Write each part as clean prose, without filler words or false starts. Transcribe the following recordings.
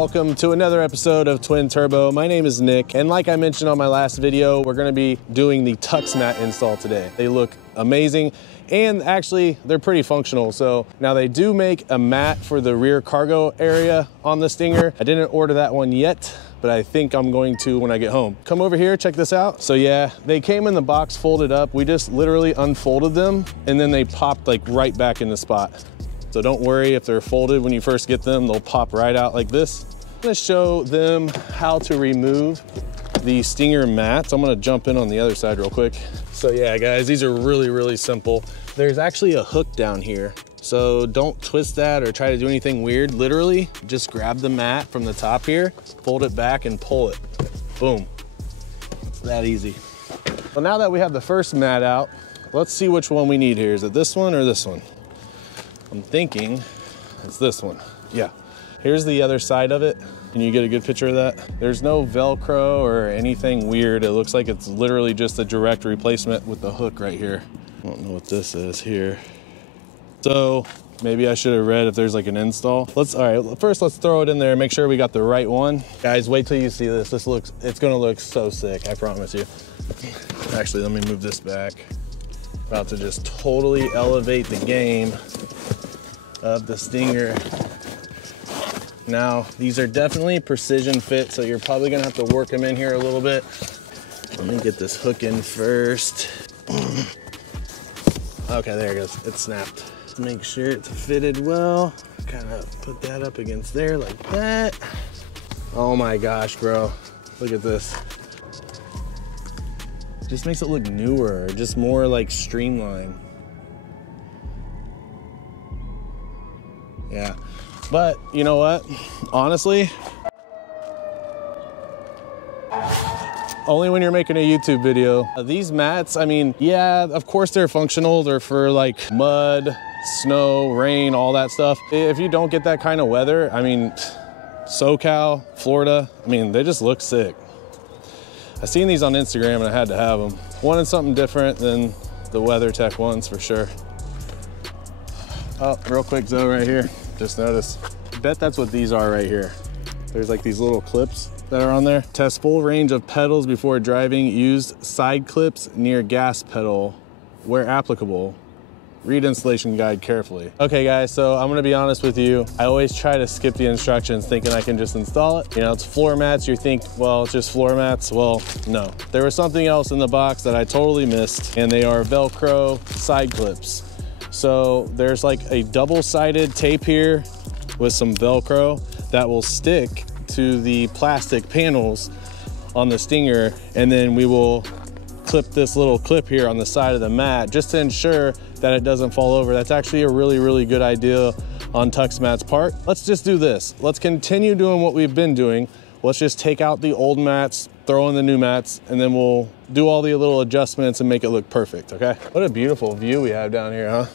welcome to another episode of Twin Turbo. My name is Nick, and like I mentioned on my last video, we're gonna be doing the TUXMAT install today. They look amazing, and actually they're pretty functional. So now they do make a mat for the rear cargo area on the Stinger. I didn't order that one yet, but I think I'm going to when I get home. Come over here, check this out. So yeah, they came in the box folded up. We just literally unfolded them and then they popped like right back in the spot. So don't worry if they're folded when you first get them, they'll pop right out like this. I'm gonna show them how to remove the Stinger mats. I'm gonna jump in on the other side real quick. So yeah, guys, these are really simple. There's actually a hook down here. So don't twist that or try to do anything weird. Literally, just grab the mat from the top here, fold it back and pull it. Boom. It's that easy. Well, now that we have the first mat out, let's see which one we need here. Is it this one or this one? I'm thinking it's this one. Yeah. Here's the other side of it. Can you get a good picture of that? There's no Velcro or anything weird. It looks like it's literally just a direct replacement with the hook right here. I don't know what this is here. So maybe I should have read if there's like an install. All right, first let's throw it in there and make sure we got the right one. Guys, wait till you see this. It's gonna look so sick, I promise you. Actually, let me move this back. About to just totally elevate the game of the Stinger. Now, these are definitely precision fit, so you're probably gonna have to work them in here a little bit. Let me get this hook in first. Okay, there it goes, it snapped. Just make sure it's fitted well. Kind of put that up against there like that. Oh my gosh, bro, look at this. Just makes it look newer, just more like streamlined. Yeah, but you know what? Honestly, only when you're making a YouTube video. These mats, I mean, yeah, of course they're functional. They're for like mud, snow, rain, all that stuff. If you don't get that kind of weather, I mean, SoCal, Florida, I mean, they just look sick. I seen these on Instagram and I had to have them. Wanted something different than the WeatherTech ones for sure. Oh, real quick, Zoe, right here. Just noticed. I bet that's what these are right here. There's like these little clips that are on there. Test full range of pedals before driving. Use side clips near gas pedal where applicable. Read installation guide carefully. Okay guys, so I'm gonna be honest with you. I always try to skip the instructions thinking I can just install it. You know, it's floor mats. You think, well, it's just floor mats. Well, no. There was something else in the box that I totally missed, and they are Velcro side clips. So there's like a double-sided tape here with some Velcro that will stick to the plastic panels on the Stinger, and then we will clip this little clip here on the side of the mat just to ensure that it doesn't fall over. That's actually a really good idea on TUXMAT's part. Let's just do this. Let's continue doing what we've been doing. Let's just take out the old mats, throw in the new mats, and then we'll do all the little adjustments and make it look perfect, okay? What a beautiful view we have down here, huh?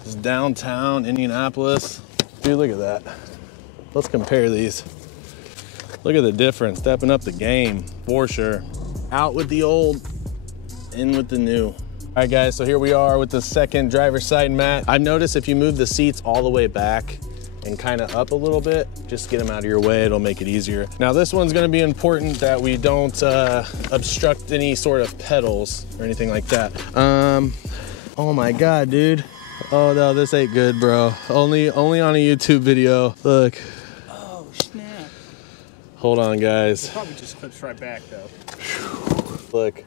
This is downtown Indianapolis. Dude, look at that. Let's compare these. Look at the difference, stepping up the game, for sure. Out with the old, in with the new. All right guys, so here we are with the second driver's side mat. I've noticed if you move the seats all the way back and kind of up a little bit, just get them out of your way, it'll make it easier. Now this one's gonna be important that we don't obstruct any sort of pedals or anything like that. Oh my God, dude. Oh no, this ain't good, bro. Only on a YouTube video. Look. Oh, snap. Hold on, guys. It probably just clips right back though. Look.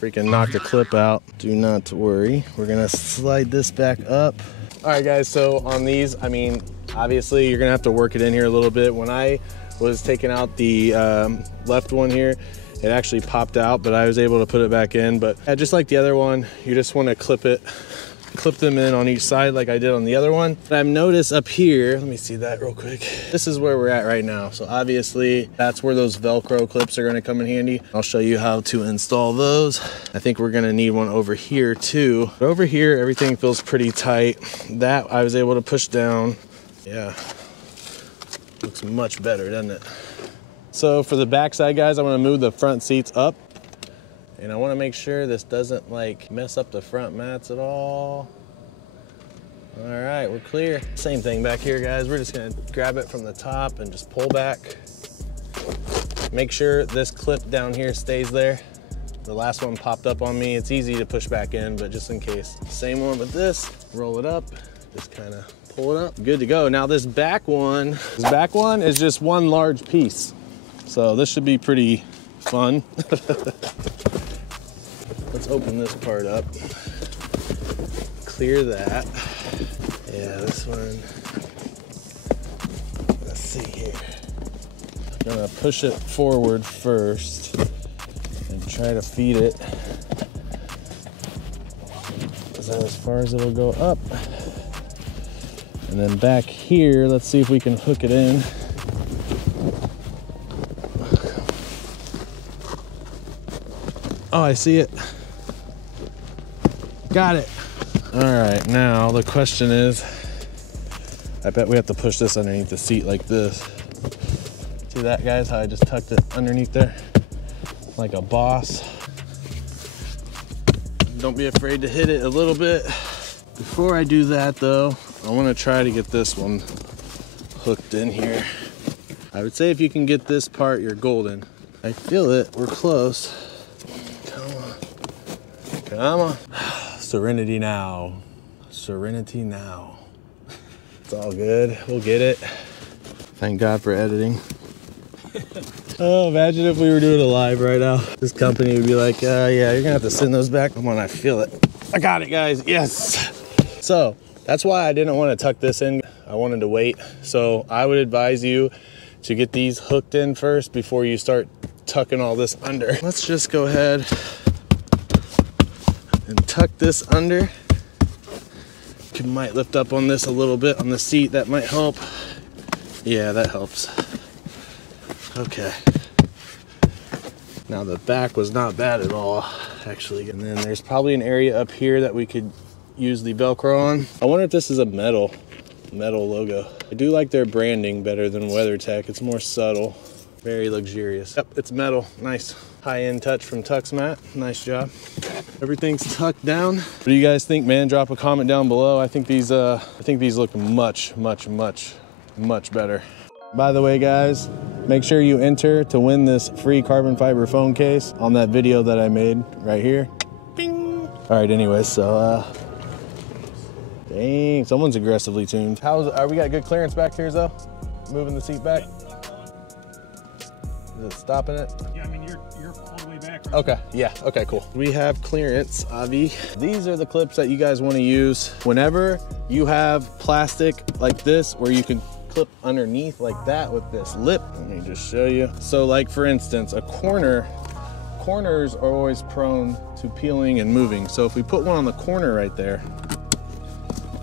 Freaking knocked the clip out. Do not worry. We're gonna slide this back up. All right, guys, so on these, I mean, obviously you're gonna have to work it in here a little bit. When I was taking out the left one here, it actually popped out, but I was able to put it back in. But just like the other one, you just wanna clip them in on each side like I did on the other one. But I've noticed up here, let me see that real quick. This is where we're at right now. So obviously that's where those Velcro clips are gonna come in handy. I'll show you how to install those. I think we're gonna need one over here too. But over here, everything feels pretty tight. That I was able to push down. Yeah, looks much better, doesn't it? So for the back side, guys, I'm gonna move the front seats up. And I want to make sure this doesn't like mess up the front mats at all. All right, we're clear. Same thing back here, guys. We're just gonna grab it from the top and just pull back. Make sure this clip down here stays there. The last one popped up on me. It's easy to push back in, but just in case. Same one with this, roll it up, just kind of pull it up. Good to go. Now this back one is just one large piece. So this should be pretty fun. Let's open this part up. Clear that. Yeah, this one. Let's see here. I'm gonna push it forward first and try to feed it. Is that as far as it'll go up? And then back here, let's see if we can hook it in. Oh, I see it. Got it. All right, now the question is, I bet we have to push this underneath the seat like this. See that, guys, how I just tucked it underneath there? Like a boss. Don't be afraid to hit it a little bit. Before I do that though, I wanna try to get this one hooked in here. I would say if you can get this part, you're golden. I feel it, we're close. Come on, come on. Serenity now, serenity now. It's all good, we'll get it. Thank God for editing. Oh, imagine if we were doing it live right now. This company would be like, yeah, you're gonna have to send those back. Come on, I feel it. I got it, guys, yes. So that's why I didn't want to tuck this in. I wanted to wait. So I would advise you to get these hooked in first before you start tucking all this under. Let's just go ahead and tuck this under. You might lift up on this a little bit on the seat. That might help. Yeah, that helps. Okay. Now the back was not bad at all, actually. And then there's probably an area up here that we could use the Velcro on. I wonder if this is a metal logo. I do like their branding better than WeatherTech. It's more subtle, very luxurious. Yep, it's metal, nice. High-end touch from Tuxmat, nice job. Everything's tucked down. What do you guys think, man? Drop a comment down below. I think these look much better. By the way, guys, make sure you enter to win this free carbon fiber phone case on that video that I made right here. Bing. All right, anyways, so dang, someone's aggressively tuned. Are we got good clearance back here, though? Moving the seat back? Is it stopping it? Yeah, I mean, you're all the way back. Right? Okay, yeah, okay, cool. We have clearance, Avi. These are the clips that you guys want to use whenever you have plastic like this where you can clip underneath like that with this lip. Let me just show you. So like for instance, corners are always prone to peeling and moving. So if we put one on the corner right there,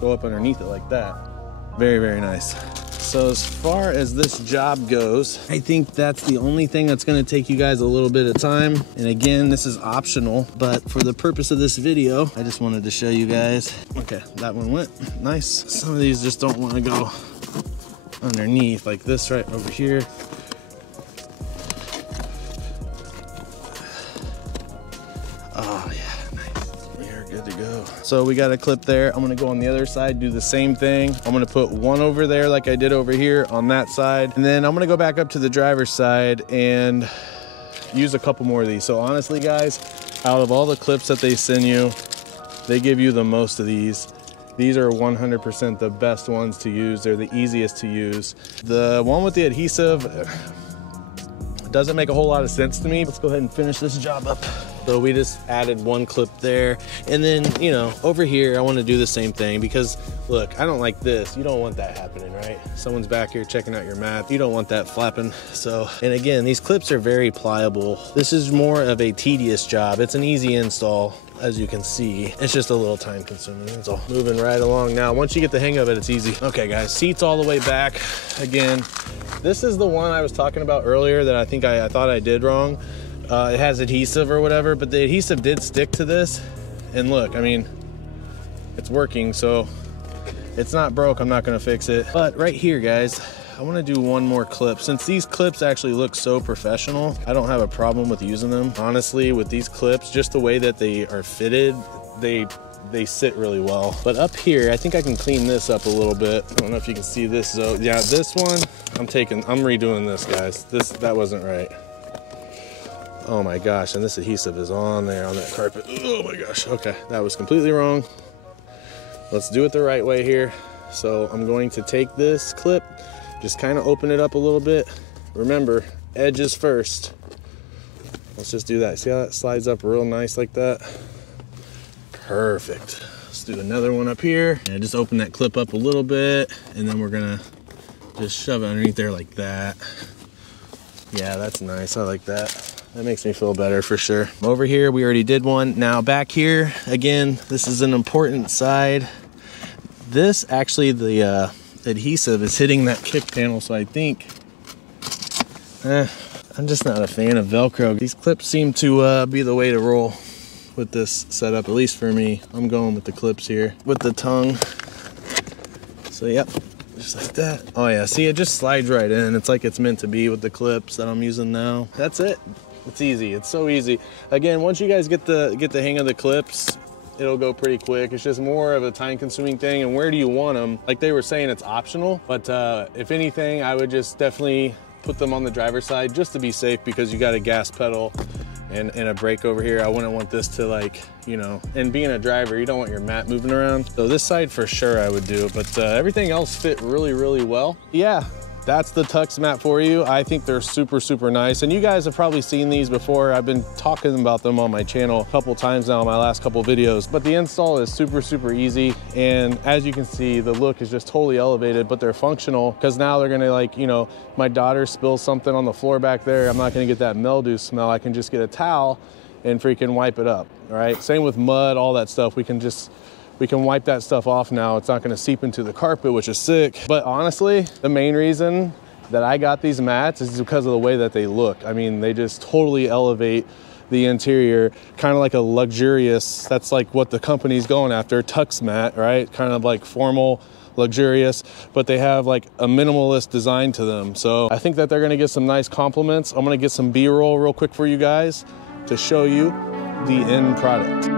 go up underneath it like that. Very, very nice. So as far as this job goes, I think that's the only thing that's gonna take you guys a little bit of time. And again, this is optional, but for the purpose of this video, I just wanted to show you guys. Okay, that one went nice. Some of these just don't wanna go underneath like this right over here. Oh yeah, nice. We are good to go. So we got a clip there. I'm gonna go on the other side, do the same thing. I'm gonna put one over there like I did over here on that side. And then I'm gonna go back up to the driver's side and use a couple more of these. So honestly, guys, out of all the clips that they send you, they give you the most of these. These are 100% the best ones to use. They're the easiest to use. The one with the adhesive doesn't make a whole lot of sense to me. Let's go ahead and finish this job up. So we just added one clip there. And then, you know, over here, I want to do the same thing because look, I don't like this. You don't want that happening, right? Someone's back here checking out your map. You don't want that flapping. So, and again, these clips are very pliable. This is more of a tedious job. It's an easy install. As you can see, it's just a little time consuming. It's all moving right along now. Once you get the hang of it, it's easy. Okay guys, seats all the way back. Again, this is the one I was talking about earlier that I think I thought I did wrong. It has adhesive or whatever, but the adhesive did stick to this. And look, I mean, it's working, so it's not broke. I'm not gonna fix it. But right here, guys, I want to do one more clip. Since these clips actually look so professional, I don't have a problem with using them. Honestly, with these clips, just the way that they are fitted, they they sit really well. But up here, I think I can clean this up a little bit. I don't know if you can see this though. Yeah, this one, I'm redoing this, guys. That wasn't right. Oh my gosh, and this adhesive is on there on that carpet. Oh my gosh, okay, that was completely wrong. Let's do it the right way here. So I'm going to take this clip, just kind of open it up a little bit. Remember, edges first. Let's just do that. See how that slides up real nice like that? Perfect. Let's do another one up here. And just open that clip up a little bit, and then we're gonna just shove it underneath there like that. Yeah, that's nice, I like that. That makes me feel better for sure. Over here, we already did one. Now back here, again, this is an important side. This, actually, the adhesive is hitting that kick panel, so I think, I'm just not a fan of Velcro. These clips seem to be the way to roll with this setup, at least for me. I'm going with the clips here, with the tongue. So yep, just like that. Oh yeah, see, it just slides right in. It's like it's meant to be with the clips that I'm using now. That's it. It's easy, it's so easy. Again, once you guys get the hang of the clips, it'll go pretty quick. It's just more of a time-consuming thing, and where do you want them? Like they were saying, it's optional, but if anything, I would just definitely put them on the driver's side just to be safe, because you got a gas pedal and a brake over here. I wouldn't want this to, like, you know, and being a driver, you don't want your mat moving around. So this side for sure I would do, but everything else fit really, really well. Yeah. That's the Tuxmat for you. I think they're super, super nice. And you guys have probably seen these before. I've been talking about them on my channel a couple times now in my last couple videos, but the install is super, super easy. And as you can see, the look is just totally elevated, but they're functional, because now they're gonna, like, you know, my daughter spills something on the floor back there, I'm not gonna get that mildew smell. I can just get a towel and freaking wipe it up, all right? Same with mud, all that stuff. We can wipe that stuff off now. It's not gonna seep into the carpet, which is sick. But honestly, the main reason that I got these mats is because of the way that they look. I mean, they just totally elevate the interior, kind of like a luxurious, that's like what the company's going after, Tuxmat, right? Kind of like formal, luxurious, but they have like a minimalist design to them. So I think that they're gonna get some nice compliments. I'm gonna get some B-roll real quick for you guys to show you the end product.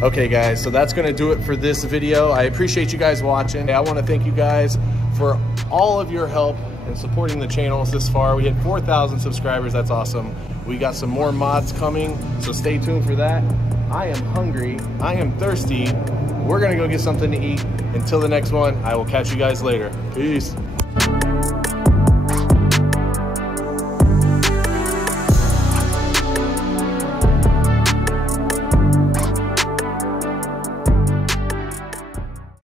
Okay guys, so that's gonna do it for this video. I appreciate you guys watching. I wanna thank you guys for all of your help in supporting the channels this far. We hit 4,000 subscribers, that's awesome. We got some more mods coming, so stay tuned for that. I am hungry, I am thirsty. We're gonna go get something to eat. Until the next one, I will catch you guys later. Peace.